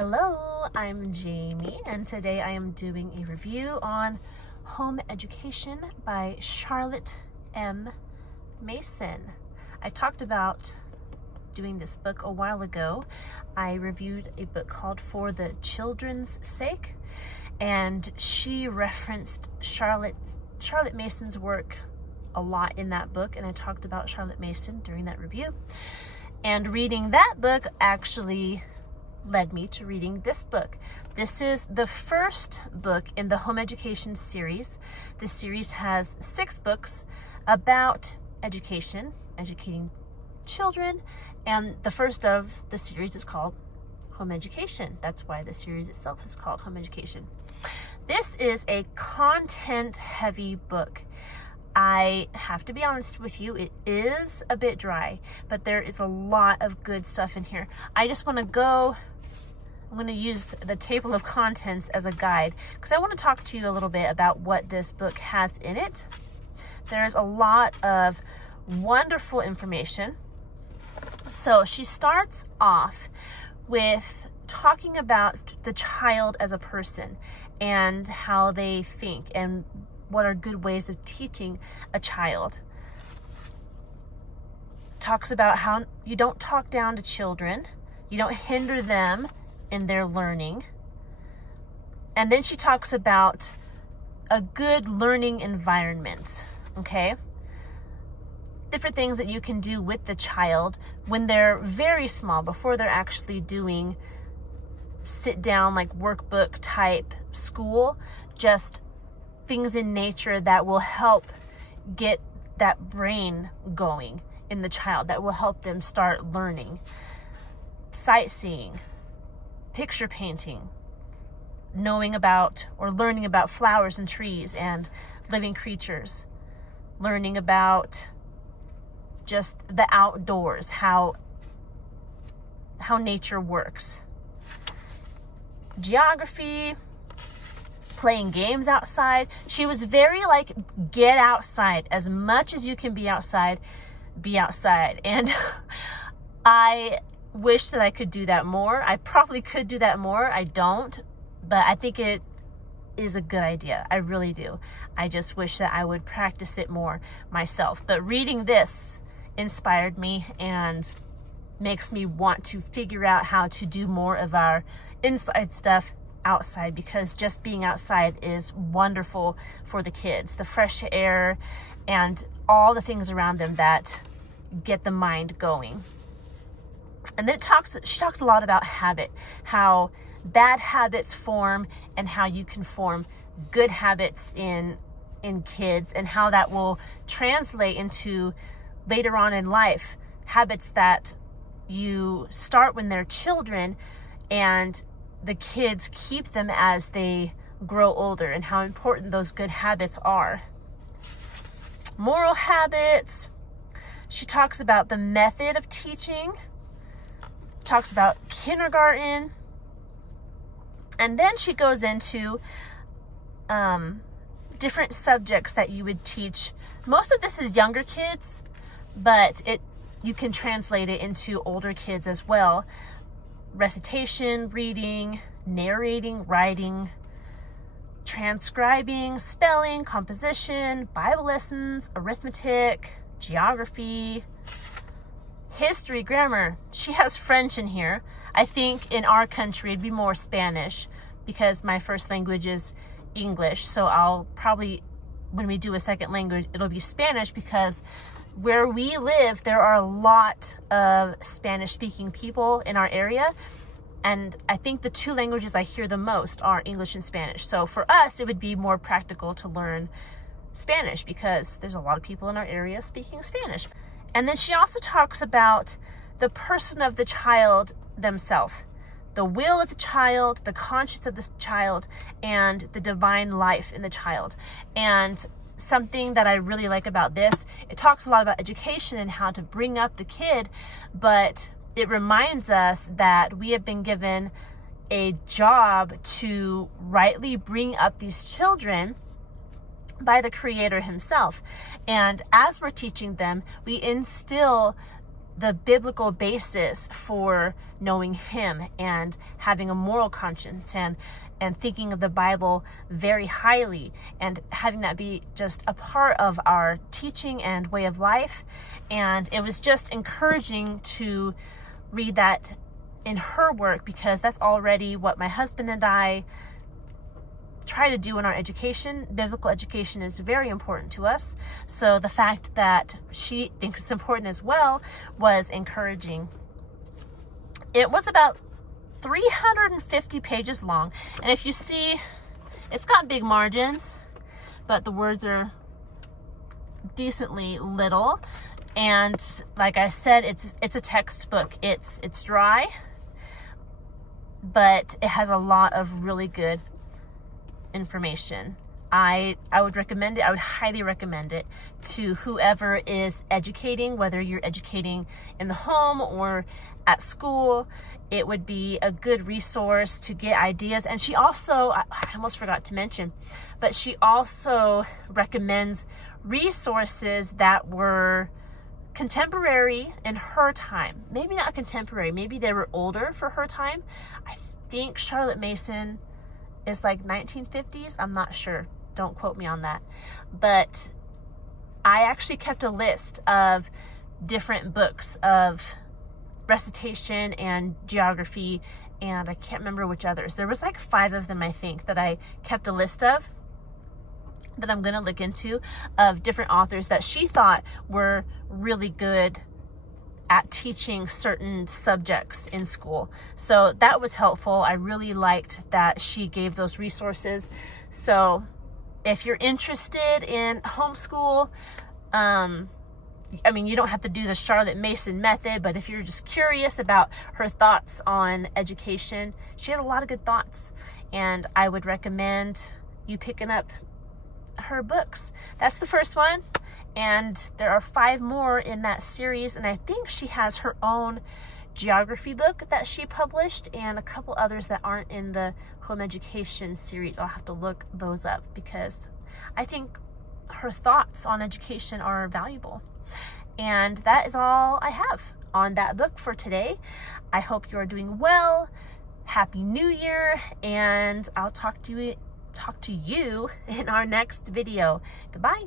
Hello, I'm Jamie, and today I am doing a review on Home Education by Charlotte M. Mason. I talked about doing this book a while ago. I reviewed a book called For the Children's Sake, and she referenced Charlotte Mason's work a lot in that book, and I talked about Charlotte Mason during that review. And reading that book actually led me to reading this book. This is the first book in the Home Education series. This series has 6 books about education, educating children, and the first of the series is called Home Education. That's why the series itself is called Home Education. This is a content-heavy book. I have to be honest with you, it is a bit dry, but there is a lot of good stuff in here. I'm going to use the table of contents as a guide because I want to talk to you a little bit about what this book has in it. There's a lot of wonderful information. So she starts off with talking about the child as a person and how they think and what are good ways of teaching a child. Talks about how you don't talk down to children, you don't hinder them in their learning. And then she talks about a good learning environment, okay? Different things that you can do with the child when they're very small, before they're actually doing sit down like workbook type school, just things in nature that will help get that brain going in the child, that will help them start learning. Sightseeing, picture painting, knowing about or learning about flowers and trees and living creatures, learning about just the outdoors, how nature works. Geography, playing games outside. She was very like, get outside. As much as you can be outside, be outside. And I wish that I could do that more. I probably could do that more. I don't, but I think it is a good idea. I really do. I just wish that I would practice it more myself. But reading this inspired me and makes me want to figure out how to do more of our inside stuff outside, because just being outside is wonderful for the kids. The fresh air and all the things around them that get the mind going. And then she talks a lot about habit, how bad habits form and how you can form good habits in kids, and how that will translate into later on in life, habits that you start when they're children and the kids keep them as they grow older, and how important those good habits are. Moral habits. She talks about the method of teaching, talks about kindergarten, and then she goes into different subjects that you would teach. Most of this is younger kids, but you can translate it into older kids as well. Recitation, reading, narrating, writing, transcribing, spelling, composition, Bible lessons, arithmetic, geography, history, grammar. She has French in here. I think in our country it'd be more Spanish because my first language is English. So I'll probably, when we do a second language, it'll be Spanish, because where we live, there are a lot of Spanish-speaking people in our area. And I think the 2 languages I hear the most are English and Spanish. So for us, it would be more practical to learn Spanish because there's a lot of people in our area speaking Spanish. And then she also talks about the person of the child themselves, the will of the child, the conscience of the child, and the divine life in the child. And something that I really like about this, it talks a lot about education and how to bring up the kid, but it reminds us that we have been given a job to rightly bring up these children by the Creator himself. And as we're teaching them, we instill the biblical basis for knowing him and having a moral conscience and thinking of the Bible very highly and having that be just a part of our teaching and way of life. And it was just encouraging to read that in her work, because that's already what my husband and I try to do in our education. Biblical education is very important to us. So the fact that she thinks it's important as well was encouraging. It was about 350 pages long. And if you see, it's got big margins, but the words are decently little. And like I said, it's a textbook. It's dry, but it has a lot of really good information. I would recommend it. I would highly recommend it to whoever is educating, whether you're educating in the home or at school. It would be a good resource to get ideas. And she also, I almost forgot to mention, but she also recommends resources that were contemporary in her time. Maybe not contemporary, maybe they were older for her time. I think Charlotte Mason is like 1950s. I'm not sure. Don't quote me on that. But I actually kept a list of different books of recitation and geography, and I can't remember which others. There was like 5 of them, I think, that I kept a list of that I'm going to look into, of different authors that she thought were really good at teaching certain subjects in school. So that was helpful. I really liked that she gave those resources. So if you're interested in homeschool, I mean, you don't have to do the Charlotte Mason method, but if you're just curious about her thoughts on education, she has a lot of good thoughts, and I would recommend you picking up her books. That's the first one, and there are 5 more in that series, and I think she has her own geography book that she published and a couple others that aren't in the home education series. I'll have to look those up because I think her thoughts on education are valuable. And that is all I have on that book for today. I hope you are doing well. Happy New Year, and I'll talk to you in our next video. Goodbye.